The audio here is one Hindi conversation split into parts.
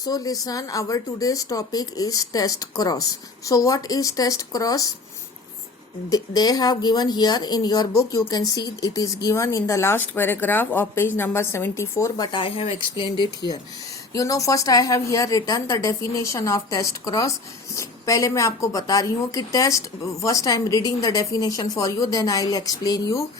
So listen, our today's topic is test cross. So what is test cross? They have given here in your book. You can see it is given in the last paragraph of page number 74, but I have explained it here. You know, first I have here written the definition of test cross. पहले मैं आपको बता रही हूँ कि test, first I am reading the definition for you, then I will explain you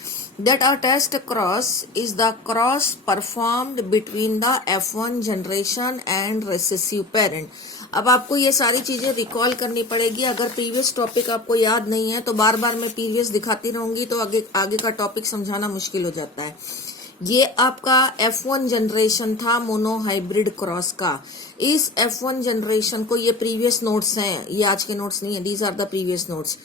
that a test cross is the cross performed between the F1 generation and recessive parent. अब आपको ये सारी चीजें रिकॉल करनी पड़ेगी. अगर प्रीवियस टॉपिक आपको याद नहीं है तो बार बार मैं प्रीवियस दिखाती रहूंगी तो आगे का टॉपिक समझाना मुश्किल हो जाता है. ये आपका F1 जनरेशन था मोनो हाइब्रिड क्रॉस का. इस F1 जनरेशन को, ये प्रीवियस नोट्स हैं, ये आज के नोट्स नहीं है, these are the previous notes.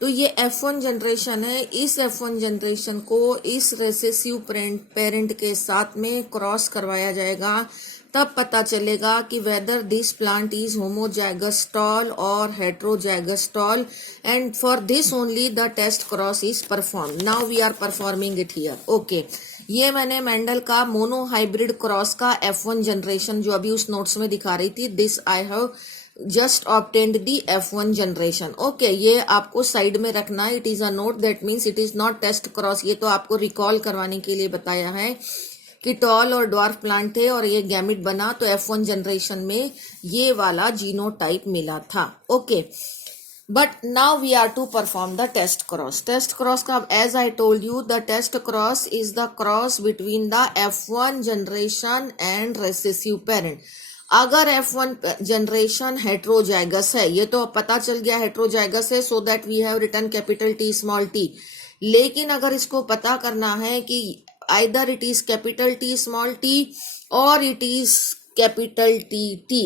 तो ये F1 जनरेशन है. इस F1 जनरेशन को इस रेसेसिव पेरेंट के साथ में क्रॉस करवाया जाएगा. तब पता चलेगा कि whether this plant is homozygous tall और heterozygous tall, and for this only the test cross is perform. Now we are performing it here. Okay, ये मैंने मेंडल का मोनो हाइब्रिड क्रॉस का F1 जनरेशन जो अभी उस नोट्स में दिखा रही थी, this I have just obtained the F1 generation. Okay, ये आपको साइड में रखना है. It is a note, that means it is not test cross. ये तो आपको रिकॉल करवाने के लिए बताया है कि टॉल और ड्वार्फ प्लांट थे और ये गैमिट बना, तो F1 जनरेशन में ये वाला जीनोटाइप मिला था. Okay, but now we are to perform the test cross. Test cross का, as I told you, the test cross is the cross between the F1 generation and recessive parent. अगर F1 जनरेशन हेट्रोजाइगस है, ये तो पता चल गया हेट्रोजाइगस है, so that we have written capital T small t. लेकिन अगर इसको पता करना है कि either it is capital T small t or it is capital T,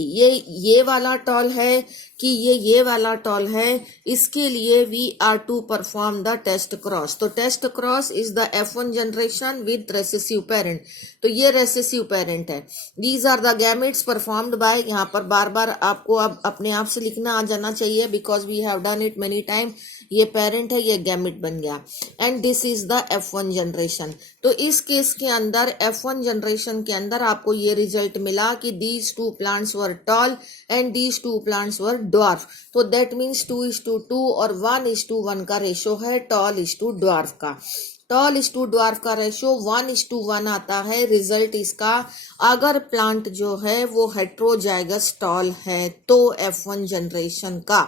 ये वाला टॉल है कि ये वाला टॉल है, इसके लिए we are to perform the test cross. तो test cross is the F1 generation with recessive parent. तो ये रेसेसिव पेरेंट है. These are the gametes performed by, यहाँ पर बार बार आपको अब अपने आप से लिखना आ जाना चाहिए because we have done it many time. ये पेरेंट है, ये गैमेट बन गया, and this is the F1 generation. तो इस केस के अंदर F1 जनरेशन के अंदर आपको ये रिजल्ट मिला कि these two plants were tall and these two plants were dwarf. तो that means 2:2 और 1:1 का रेशो है tall is to dwarf का. टॉल इज टू ड्वार्फ का रेशो 1:1 आता है. रिजल्ट इसका, अगर प्लांट जो है वो हेट्रोजाइगस टॉल है तो F1 जनरेशन का,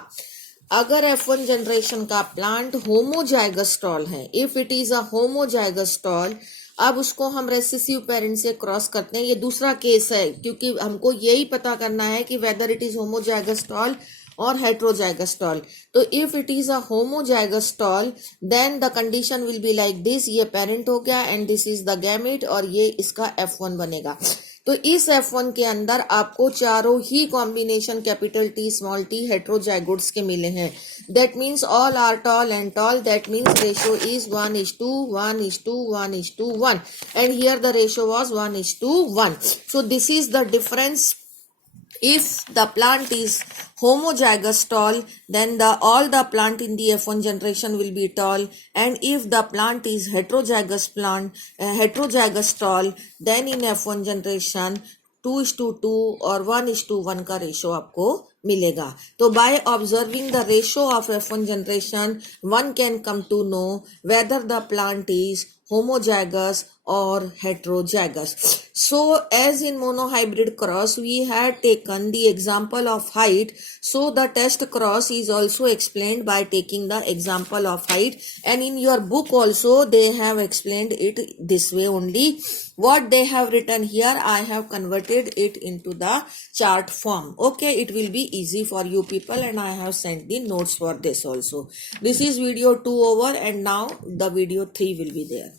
अगर F1 जनरेशन का प्लांट होमोजाइगस टॉल है, if it is a homozygous toll, अब उसको हम रेसेसिव पेरेंट से क्रॉस करते हैं. ये दूसरा केस है क्योंकि हमको यही पता करना है कि whether it is homozygous tall और हेट्रोजाइगस टॉल. तो if it is a homozygous tall then the condition will be like this. ये पेरेंट हो गया and this is the gamete और ये इसका F1 बनेगा. तो इस F1 के अंदर आपको चारों ही combination capital T small t heterozygotes के मिले हैं. That means all are tall and tall. That means ratio is 1:1:1:1 and here the ratio was 1:1. So this is the difference. If the plant is homozygous tall, then all the plant in the F1 generation will be tall, and if the plant is heterozygous tall, then in F1 generation 2:2 और 1:1 का रेशो आपको मिलेगा. तो by observing the ratio of F1 generation one can come to know whether the plant is homozygous or heterozygous. So as in monohybrid cross we had taken the example of height, so the test cross is also explained by taking the example of height, and in your book also they have explained it this way only. What they have written here I have converted it into the chart form. Okay, it will be easy for you people, and I have sent the notes for this also. This is video 2 over, and now the video 3 will be there.